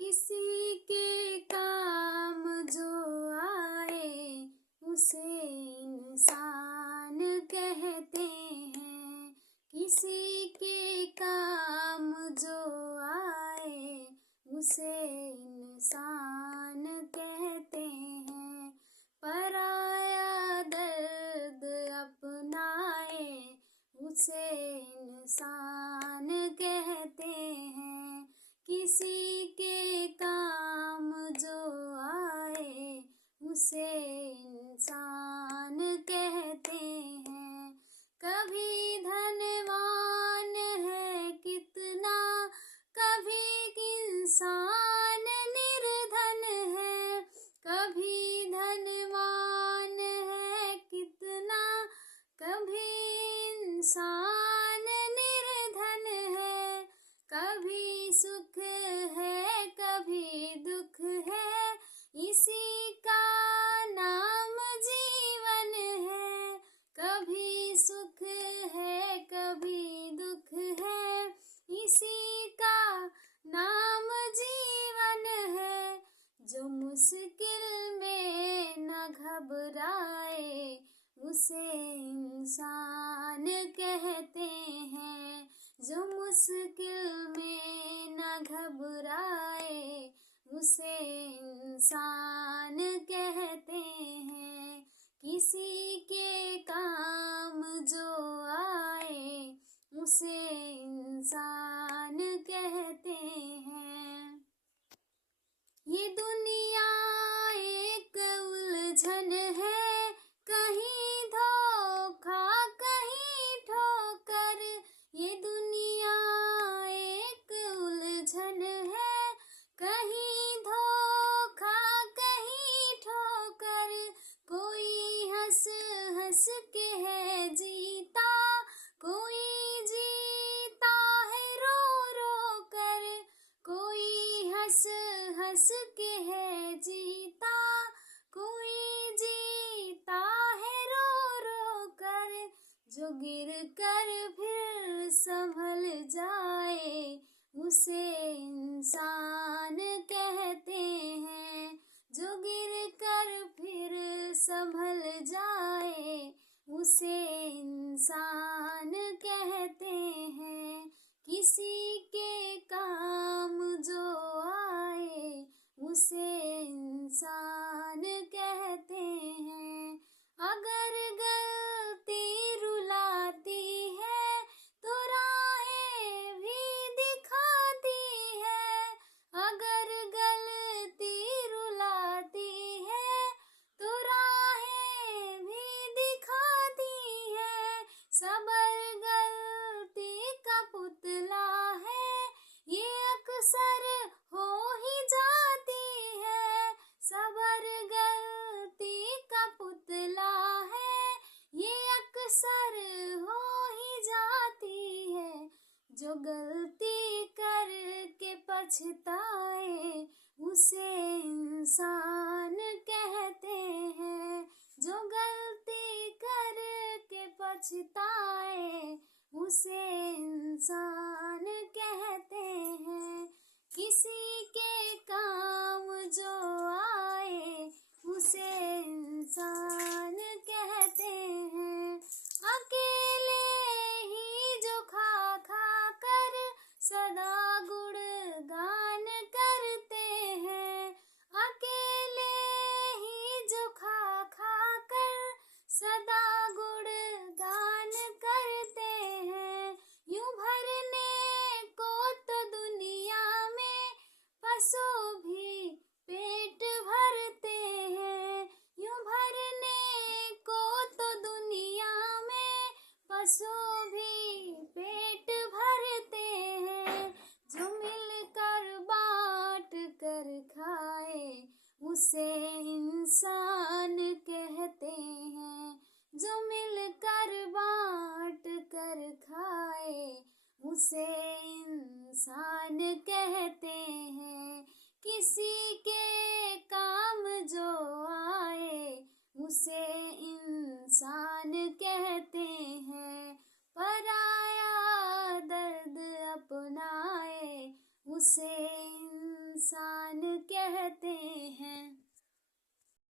किसी के काम जो आए उसे इंसान कहते हैं। किसी के काम जो आए उसे इंसान कहते हैं। पराया दर्द अपनाए उसे इंसान कहते हैं। किसी के काम जो आए उसे इंसान कहते हैं। कभी धनवान है कितना, कभी इंसान निर्धन है। कभी धनवान है कितना, कभी इंसान निर्धन है। कभी सुख है कभी दुख है, इसी का नाम जीवन है। कभी सुख है कभी दुख है, इसी का नाम जीवन है। जो मुश्किल में न घबराए उसे इंसान कहते हैं। जो मुश्किल में न घबराए उसे इंसान कहते हैं। किसी के काम जो आए उसे इंसान कहते हैं। ये दुनिया एक उलझन है, कहीं धोखा कहीं ठोकर। ये दुनिया एक उलझन है, कहीं धोखा कहीं ठोकर। कोई हंस हंस के है जीता, कोई जीता है रो रो कर। कोई हंस हंस के है जीता, कोई जीता है रो रो कर। जो गिर कर फिर संभल जाए उसे इंसान कहते हैं। जो गिर कर फिर संभल जाए उसे इंसान कहते हैं। किसी के काम जो आए उसे इंसान कहते हैं। अगर गलती रुलाती है तो राहें भी दिखाती है। अगर गलती रुलाती है तो राहें भी दिखाती है। सबर गलती का पुतला है, ये अक्सर हो ही जाती है। सबर गलती का पुतला है, ये अक्सर हो ही जाती है। जो गलती करके पछताए उसे इंसान कहते हैं। जो गलती करके पछताए उसे इंसान कहते हैं। किसी के काम जो आए उसे इंसान कहते हैं। अकेले ही जो खा खा कर सदा गुणगान करते हैं। अकेले कहते हैं।